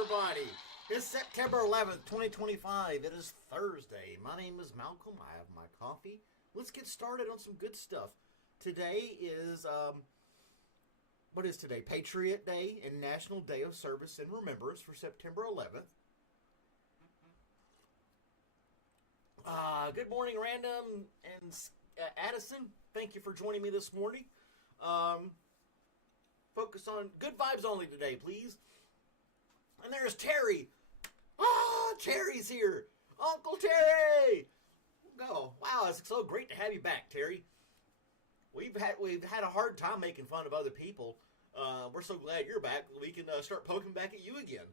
everybody. It's September 11th, 2025. It is Thursday. My name is Malcolm. I have my coffee. Let's get started on some good stuff. Today is, what is today? Patriot Day and National Day of Service and Remembrance for September 11th. Good morning, Random and Addison. Thank you for joining me this morning. Focus on good vibes only today, please. And there's Terry. Terry's here. Uncle Terry. Oh, wow, it's so great to have you back, Terry. We've had a hard time making fun of other people. We're so glad you're back. We can start poking back at you again.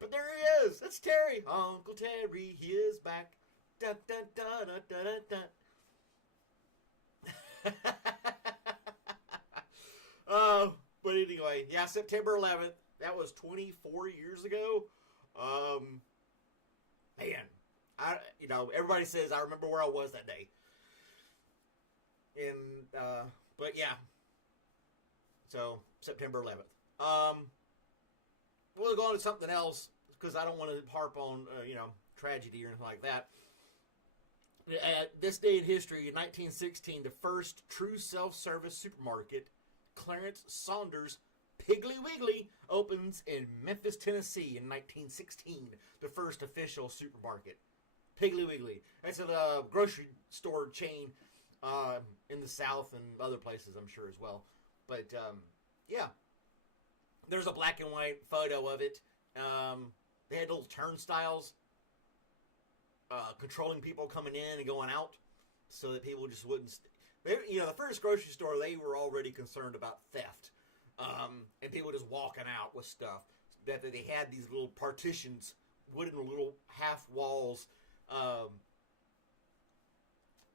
But there he is. That's Terry. Uncle Terry, he is back. Dun, dun, dun, dun, dun, dun. But anyway, yeah, September 11th. That was 24 years ago. Man, everybody says I remember where I was that day. And but yeah, so September 11th. We'll go on to something else because I don't want to harp on tragedy or anything like that. At this day in history, in 1916, the first true self-service supermarket, Clarence Saunders Piggly Wiggly, opens in Memphis, Tennessee in 1916. The first official supermarket. Piggly Wiggly. That's a grocery store chain in the South and other places, I'm sure, as well. But, yeah. There's a black and white photo of it. They had little turnstiles controlling people coming in and going out so that people just wouldn't... the first grocery store, they were already concerned about theft. And people just walking out with stuff. That they had these little partitions, wooden little half walls,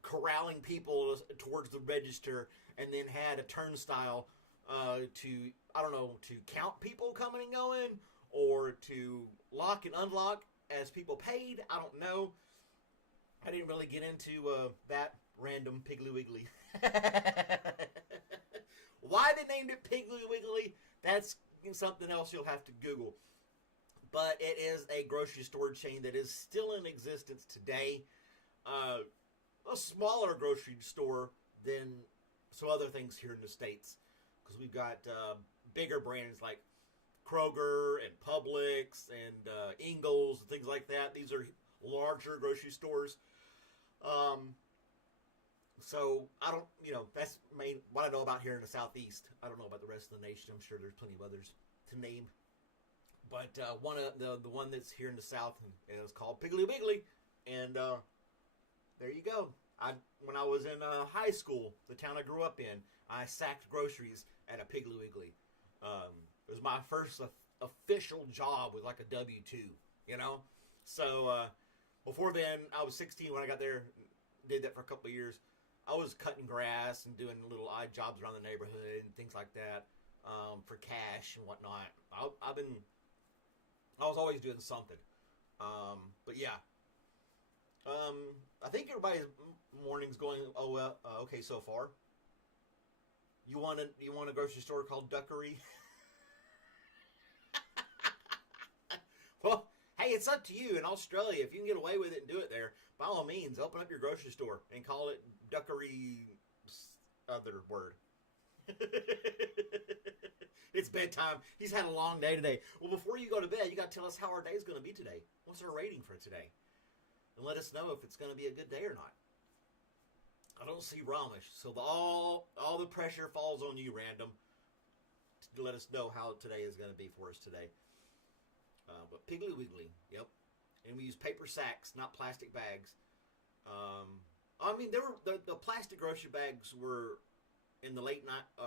corralling people towards the register, and then had a turnstile to count people coming and going, or to lock and unlock as people paid. I don't know. I didn't really get into that random Piggly Wiggly. Why they named it Piggly Wiggly, that's something else you'll have to Google. But it is a grocery store chain that is still in existence today. A smaller grocery store than some other things here in the States. Because we've got bigger brands like Kroger and Publix and Ingles and things like that. These are larger grocery stores. So, I don't, that's what I know about here in the Southeast. I don't know about the rest of the nation. I'm sure there's plenty of others to name. But one of the one that's here in the South is called Piggly Wiggly. And there you go. When I was in high school, the town I grew up in, I sacked groceries at a Piggly Wiggly. It was my first official job with like a W-2, So, before then, I was 16 when I got there, did that for a couple of years. I was cutting grass and doing little odd jobs around the neighborhood and things like that for cash and whatnot. I was always doing something. But yeah. I think everybody's morning's going okay so far. You want a grocery store called Duckery? Well, hey, it's up to you. In Australia, if you can get away with it and do it there, by all means, open up your grocery store and call it Duckery other word. It's bedtime. He's had a long day today. Well, before you go to bed, you got to tell us how our day's going to be today. What's our rating for today? And let us know if it's going to be a good day or not. I don't see Ramesh, so all the pressure falls on you, Random, to let us know how today is going to be for us today. But Piggly Wiggly, yep. And we use paper sacks, not plastic bags. The plastic grocery bags were in the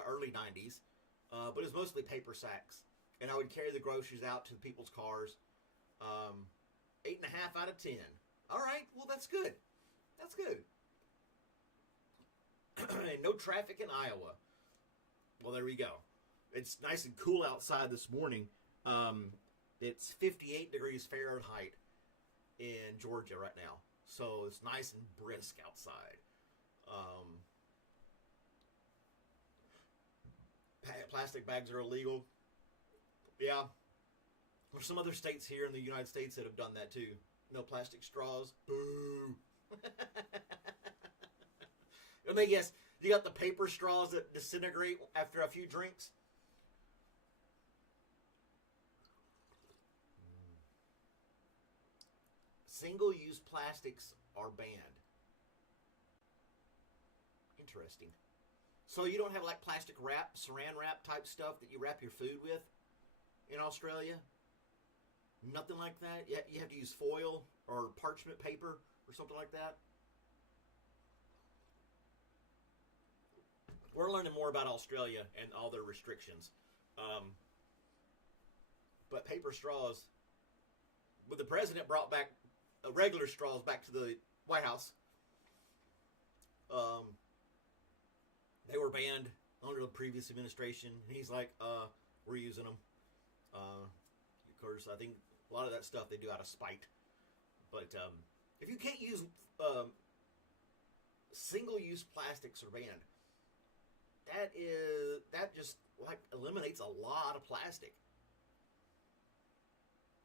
early 90s, but it was mostly paper sacks. And I would carry the groceries out to people's cars. 8.5 out of 10. All right, well, that's good. That's good. And no traffic in Iowa. Well, there we go. It's nice and cool outside this morning. It's 58 degrees Fahrenheit in Georgia right now. So it's nice and brisk outside. Plastic bags are illegal. Yeah. Or some other states here in the United States that have done that too. No plastic straws. Boo. And then, yes, you got the paper straws that disintegrate after a few drinks. Single-use plastics are banned. Interesting. So you don't have like plastic wrap, saran wrap type stuff that you wrap your food with in Australia? Nothing like that? You have to use foil or parchment paper or something like that? We're learning more about Australia and all their restrictions. But paper straws, but the president brought back regular straws back to the White House. They were banned under the previous administration. And he's like, we're using them. Of course, I think a lot of that stuff they do out of spite. But if you can't use single-use plastics are banned, that just like eliminates a lot of plastic.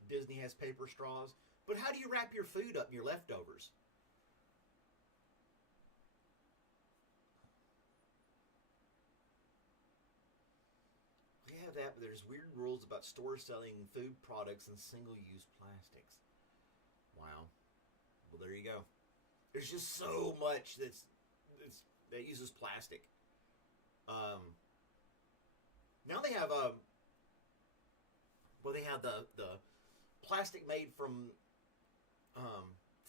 Disney has paper straws, but how do you wrap your food up and your leftovers? We have that, but there's weird rules about stores selling food products in single-use plastics. Wow. Well, there you go. There's just so much that uses plastic. Now they have they have the plastic made from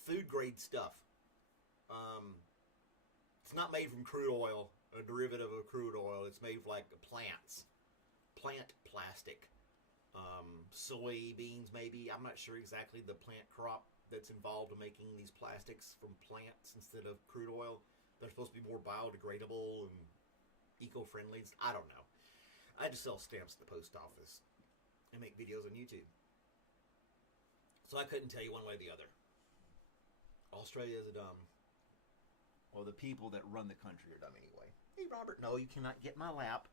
food grade stuff. It's not made from crude oil, a derivative of crude oil. It's made like plant plastic. Soybeans maybe. I'm not sure exactly the plant crop that's involved in making these plastics from plants instead of crude oil. They're supposed to be more biodegradable and eco-friendly. I don't know. I just sell stamps at the post office and make videos on YouTube. So I couldn't tell you one way or the other. Australia is a dumb. Well, the people that run the country are dumb anyway. Hey, Robert, no, you cannot get my lap.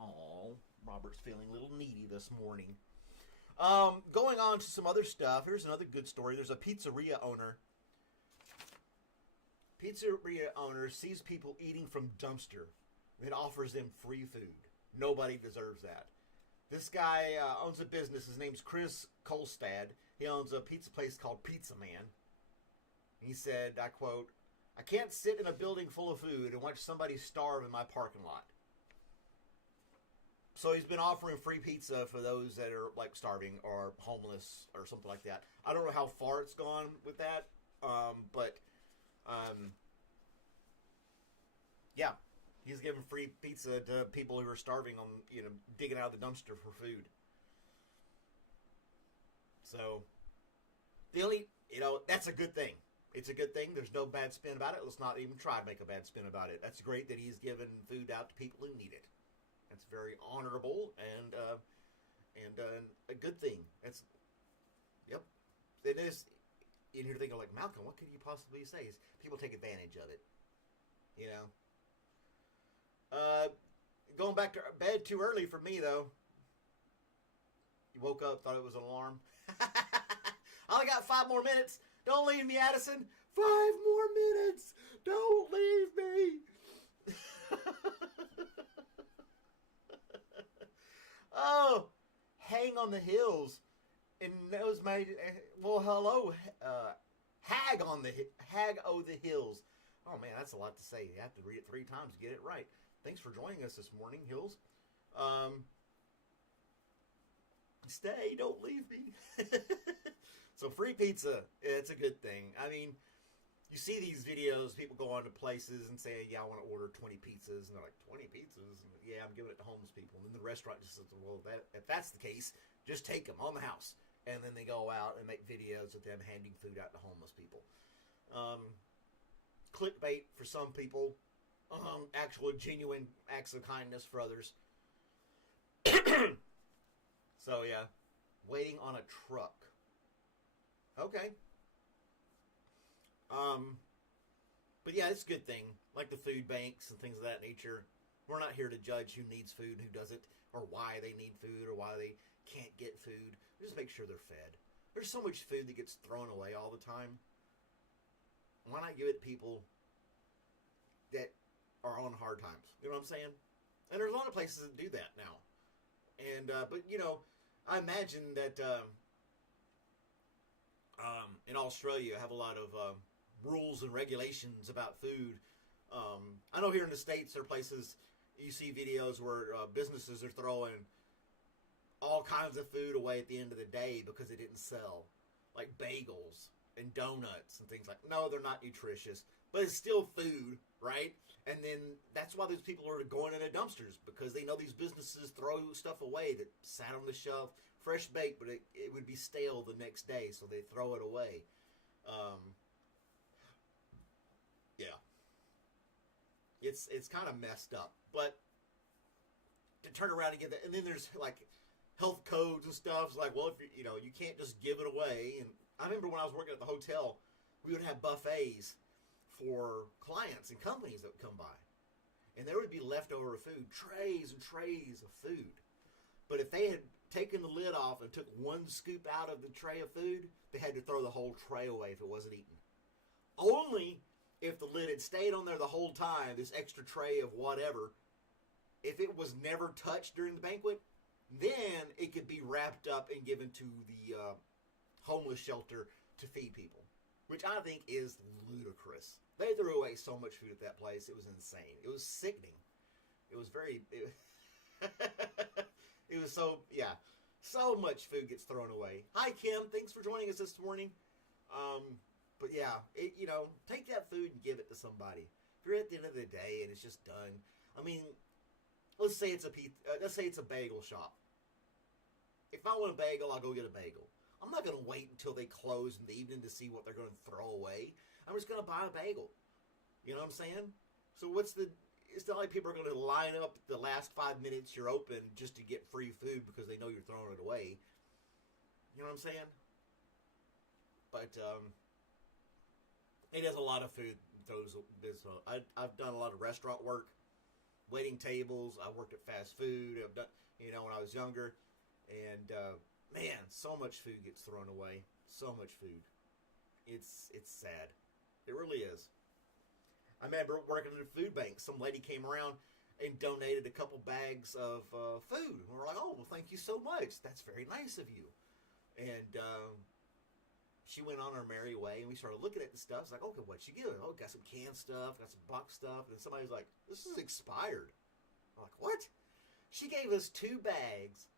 Oh, Robert's feeling a little needy this morning. Going on to some other stuff. Here's another good story. There's a pizzeria owner. Pizzeria owner sees people eating from dumpster and offers them free food. Nobody deserves that. This guy owns a business. His name's Chris Kolstad. He owns a pizza place called Pizza Man. He said, I quote, "I can't sit in a building full of food and watch somebody starve in my parking lot." So he's been offering free pizza for those that are like starving or homeless or something like that. I don't know how far it's gone with that, but yeah, he's giving free pizza to people who are starving on, digging out of the dumpster for food. So that's a good thing. It's a good thing. There's no bad spin about it. Let's not even try to make a bad spin about it. That's great that he's giving food out to people who need it. That's very honorable and a good thing. Yep. It is. And you're thinking like, Malcolm, what could you possibly say? Is people take advantage of it, Going back to bed too early for me though. You woke up, thought it was an alarm. I only got 5 more minutes. Don't leave me, Addison. 5 more minutes. Don't leave me. Oh, Hang on the Hills. And that was my, hello, Hag o' the Hills. Oh man, that's a lot to say. You have to read it 3 times to get it right. Thanks for joining us this morning, Hills. Stay, don't leave me. So free pizza, it's a good thing. I mean, you see these videos, people go on to places and say, yeah, I want to order 20 pizzas. And they're like, 20 pizzas? And, yeah, I'm giving it to homeless people. And then the restaurant just says, well, if that's the case, just take them on the house. And then they go out and make videos of them handing food out to homeless people. Clickbait for some people. Actual genuine acts of kindness for others. So, yeah. Waiting on a truck. Okay. But yeah, it's a good thing. Like the food banks and things of that nature. We're not here to judge who needs food and who doesn't, or why they need food, or why they can't get food. Just make sure they're fed. There's so much food that gets thrown away all the time. Why not give it to people that are on hard times? You know what I'm saying? And there's a lot of places that do that now. And but I imagine that in Australia have a lot of rules and regulations about food. I know here in the States there are places you see videos where businesses are throwing all kinds of food away at the end of the day because it didn't sell, like bagels and donuts and things like. No, they're not nutritious, but it's still food, right? And then that's why those people are going into dumpsters, because they know these businesses throw stuff away that sat on the shelf, fresh baked, but it would be stale the next day, so they throw it away. Yeah, it's kind of messed up, but to turn around and get that, and then there's like health codes and stuff. It's like, well, if you can't just give it away. And I remember when I was working at the hotel, we would have buffets for clients and companies that would come by, and there would be leftover food, trays and trays of food. But if they had taken the lid off and took one scoop out of the tray of food, they had to throw the whole tray away if it wasn't eaten. Only if the lid had stayed on there the whole time, this extra tray of whatever, if it was never touched during the banquet, then it could be wrapped up and given to the homeless shelter to feed people, which I think is ludicrous. They threw away so much food at that place. It was insane. It was sickening. It was very... It was so, yeah, so much food gets thrown away. Hi, Kim. Thanks for joining us this morning. But yeah, take that food and give it to somebody. If you're at the end of the day and it's just done, I mean, let's say it's a bagel shop. If I want a bagel, I'll go get a bagel. I'm not going to wait until they close in the evening to see what they're going to throw away. I'm just going to buy a bagel. You know what I'm saying? So it's not like people are going to line up the last 5 minutes you're open just to get free food because they know you're throwing it away. You know what I'm saying? But it has a lot of food. I've done a lot of restaurant work, waiting tables. I worked at fast food. I've done, when I was younger, and man, so much food gets thrown away. So much food. It's sad. It really is. I remember working at a food bank. Some lady came around and donated a couple bags of food. And we're like, oh, well, thank you so much. That's very nice of you. And she went on her merry way, and we started looking at the stuff. It's like, okay, what'd she give? Oh, got some canned stuff, got some box stuff. And somebody's like, this is expired. I'm like, what? She gave us 2 bags.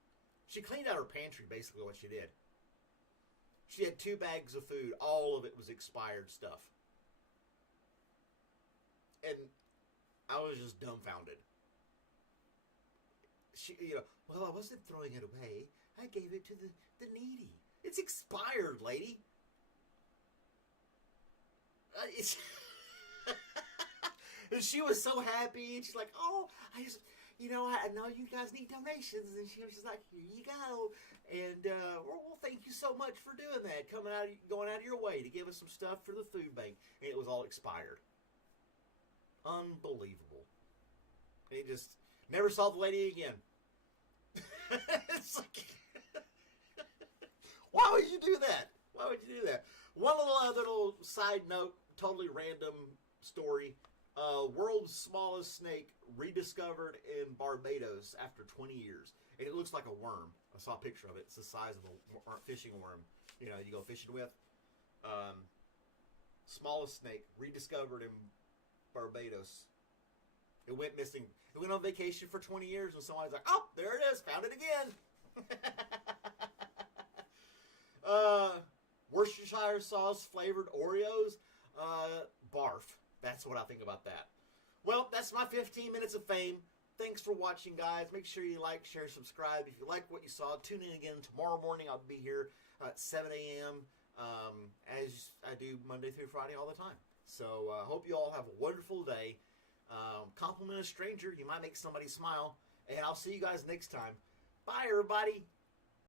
She cleaned out her pantry, basically what she did. She had 2 bags of food. All of it was expired stuff. And I was just dumbfounded. She, well, I wasn't throwing it away. I gave it to the needy. It's expired, lady. And she was so happy. And she's like, oh, I know you guys need donations. And she was just like, here you go. And, well, thank you so much for doing that. Going out of your way to give us some stuff for the food bank. And it was all expired. Unbelievable. He just never saw the lady again. It's like, why would you do that? Why would you do that? One little side note, totally random story. World's smallest snake rediscovered in Barbados after 20 years. And it looks like a worm. I saw a picture of it. It's the size of a fishing worm. You go fishing with. Smallest snake rediscovered in Barbados. It went missing. It went on vacation for 20 years, and somebody's like, oh, there it is, found it again. Worcestershire sauce flavored Oreos. Barf. That's what I think about that. Well, that's my 15 minutes of fame. Thanks for watching, guys. Make sure you like, share, subscribe. If you like what you saw, tune in again tomorrow morning. I'll be here at 7 a.m. As I do Monday through Friday all the time. So hope you all have a wonderful day. Compliment a stranger. You might make somebody smile. And I'll see you guys next time. Bye, everybody.